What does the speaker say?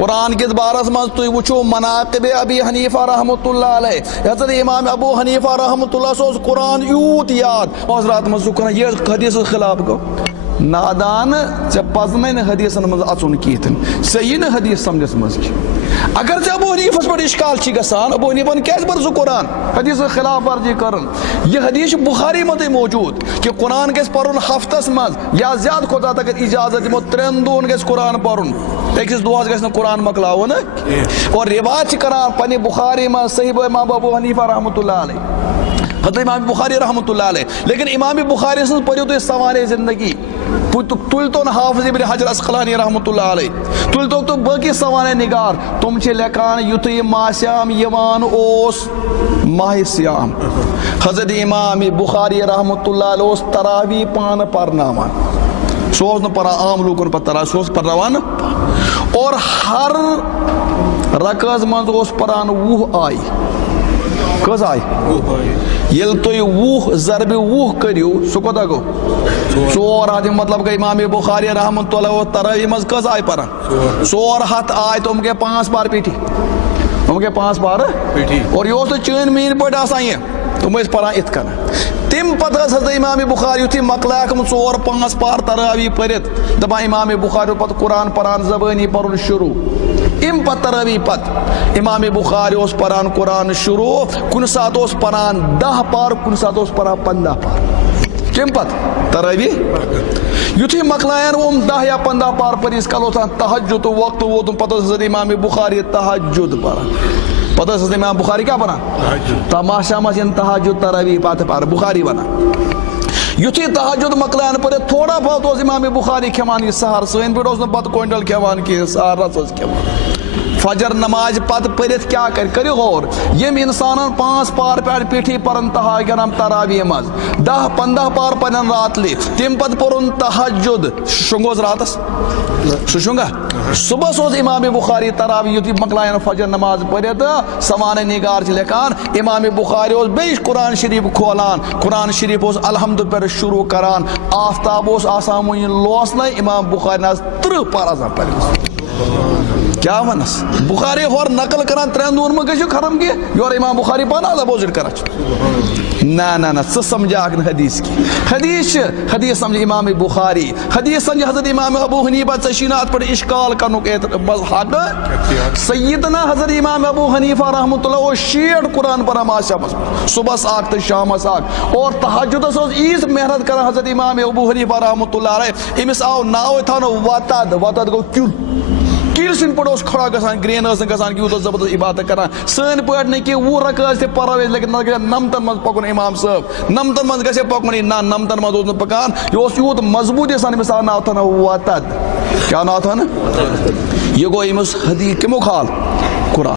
قرآن کس بارس مز تھی وچو مناقب ابی حنیفہ رحمۃ اللہ علیہ حضرت امام ابو حنیفہ رحمۃ اللہ سوز قرآن یوت یاد حضرات مز یہ حدیث خلاف گو نادان ے پزن حدیثن مز اچن کیتن صحیح نا حدیث سمجھس مز کی اگر ے ابو حنیفس پہ اشکال چھ گسان ابو حنیفن کیاز بر زو قرآن حدیث خلاف ورزی کرن یہ حدیث بخاری مت موجود کہ قرآن گھس پرن ہفتس مز یا زیادہ کھوتہ اگر اجازت دمو 3 دۄہن گھس قرآن پرن أکِس دۄہس گژھِ نہٕ قرآن مۄکلاوُن اور روایت چھِ کران پننہِ بخاری منٛز صحیح امام ابو حنیفہ رحمۃ اللہ علیہ حضرت امام بخاری رحمۃ اللہ علیہ لیکن امام بخاری سٕنٛز پٔرِو تُہۍ سوانِ زندگی تُلتون حافظ ابن حجر اسقلانی رحمۃ اللہ علیہ تُلتوک تو باقی سوانح نگار تم چھِ لیکھان یُتھُے ماسیام یوان اوس ماہ سیام حضرت امام بخاری رحمۃ اللہ علیہ اوس تراویح پانہٕ پرناوان سُہ اوس نہٕ پران عام لوٗکن پتہٕ تراویح سُہ اوس پرناوان اور ہر رکعژ منٛز اوس پران 20 آیہِ کٔژ آیہِ ییٚلہِ تُہۍ 20 ضربِ 20 کٔرِو سُہ کوتاہ گوٚو 4 ہتھ مطلب گٔے امام بخاری رحمۃ اللہ اوس تراویح منٛز کٔژ آیہِ پران 400 آیہِ تِم گٔے 5 پار پیٹھی تِم گٔے 5 پار پیٹھی اور یہ اوس نہٕ چٲنۍ میٲنۍ پٲٹھۍ آسان یہِ تِم ٲسۍ پران یِتھ کٔنۍ تم پتہ حضرت امام بخاری یُتھُے مۄکلایکھ 4-5 پار تراویح پٔرِتھ دپان امام بخاری پتہٕ قرآن پران زبٲنی پرُن شروع ام پتہٕ تراویح پتہٕ امام بخاری اوس پران قرآن شروع کُنہِ ساتہٕ اوس پران 10 پار کُنہِ ساتہٕ اوس پران 15 پار کمہِ پتہٕ تراویح یُتھُے مۄکلاین 10 یا 15 پار پٔرِتھ ییٖتِس کال اوس آسان تہجد وقت ووتمُت پتہٕ اوس حضرت امام بخاری تہجد پران پتہ حضرت امام بخاری کیا پران تماشا مز تہجد تراویح پتہٕ پر بخاری ونان یُتھُے تہجد مۄکلاین پٔرِتھ تھوڑا بہت اوس امام بخاری کھٮ۪وان یہِ سحر سٲنۍ پٲٹھۍ اوس نہٕ بتہٕ کوینٹل کھٮ۪وان کینٛہہ سحر رژھ اوس کھٮ۪وان فجر نماز پتہٕ پٔرِتھ کیٛاہ کرِ کٔرِو غور ییٚمۍ انسانن 5 پار پیٹھی پرن تراویح منٛز 10-15 پار پرن راتلہِ تمہِ پتہٕ پوٚرُن تہجد شۄنٛگوس راتس سُہ شۄنٛگا صبحس اوس امام بخاری تراویح یُتھُے مۄکلاین فجر نماز پٔرِتھ سوانح نگار چھِ لیکھان امام بخاری اوس بیٚیہِ قرآن شریٖف کھولان قرآن شریٖف اوس الحمدُ پٮ۪ٹھ شروع کران آفتاب اوس آسان وُنہِ لوسنَے امام بخاری آسہٕ 30 پار آسان پٔرمٕژ کیا ونس بخاری ہور نقل کران 3 دۄہن منٛز گژھِو ختم کینٛہہ یورٕ امام بخاری پانہٕ آز اپوزٹ کران چھُ نہ ژٕ سمجھاکھ نہٕ حدیث کینٛہہ حدیث چھِ حدیث سمجھ امام بخاری حدیث سمجھ حضرت امام ابو حنیفہ ژےٚ چھی نہٕ اتھ پٮ۪ٹھ اشکال کرنُک حق سیدنا حضرت امام ابو حنیفہ رحمۃ اللہ اوس 60 قرآن پران ماسیامس صبحس اکھ تہٕ شامس اکھ اور تہجدس اوس ییٖژ محنت کران حضرت امام ابو حنیفہ رحمۃ اللہ علیہ أمِس آو ناوے تھاونہٕ وتد گوٚو کیُل کیل سٕنٛدۍ پٲٹھۍ اوس کھڑا گژھان گرین ٲس نہٕ گژھان کہِ یوٗتاہ زبردست عبادت کران سٲنۍ پٲٹھۍ نہٕ کہِ 20 رکعژ تہِ پرو أسۍ لیکن نتہٕ گژھِ 9 منٛز پکُن امام صٲب 9 منٛز گژھِ پکُن نہ 9 منٛز اوس نہٕ پکان یہِ اوس یوٗت مضبوٗطی سان أمِس آو ناو تھاونہٕ وتد کیٛاہ ناو تھاونہٕ یہِ گوٚو أمِس حدیث کَمیُک حال